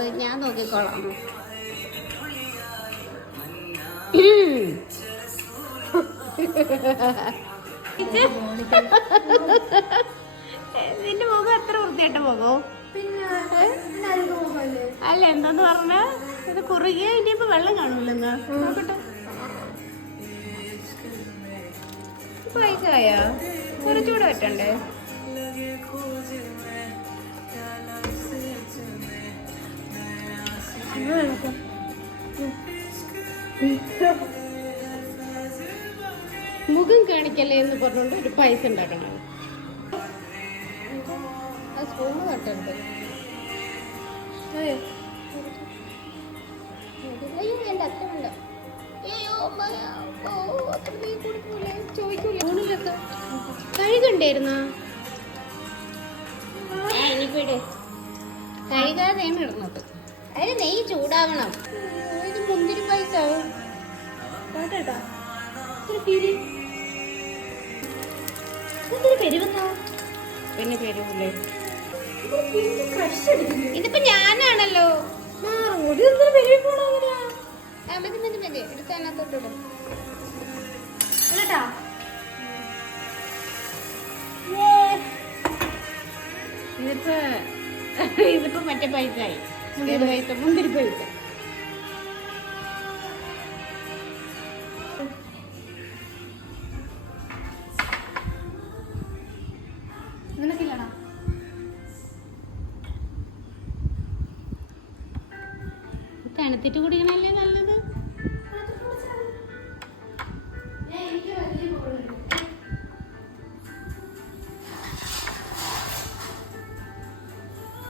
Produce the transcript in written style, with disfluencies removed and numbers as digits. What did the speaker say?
അത് ഞാൻ നോക്കിക്കോളാം. നിന്റെ മുഖം എത്ര വൃത്തിയായിട്ട മുഖോ? അല്ല എന്താന്ന് പറഞ്ഞ ഇത് കുറുകിയ ഇനിയിപ്പോ വെള്ളം കാണൂലെന്നാ നോക്കട്ടെ. പൈസയാ കുറച്ചുകൂടെ പറ്റണ്ടേ? മുഖം കാണിക്കല്ലേ എന്ന് പറഞ്ഞോണ്ട് ഒരു പൈസ ഉണ്ടാക്കണം. ആ സ്പൂണ് കട്ടുണ്ട്. അയ്യോ വേണ്ട, അത്ര വേണ്ട. അയ്യോ അത്ര നീ കൊടുക്കൂലേ? ചോദിക്കൂലേ? ഊണിലൊക്കെ കഴുകണ്ടായിരുന്ന ഇനിയിപ്പോടെ കഴുകാതെയാണ് ഇടുന്നത്. അതിന് നെയ്യ് ചൂടാവണം. ഇത് മുന്തിരി പൈസ കേട്ടാ. പിന്നെ പെരുവില്ലേ? ഇതിപ്പോ ഞാനാണല്ലോ. എടുത്തതിനകത്തോട്ടിടും കേട്ടാ. ഇതിപ്പോ മറ്റേ പൈസ ആയി. പൈസ മുന്തിരി പൈസ. നിനക്കില്ലടാ. തണുത്തിട്ട് കുടിക്കണല്ലേ നല്ലത്.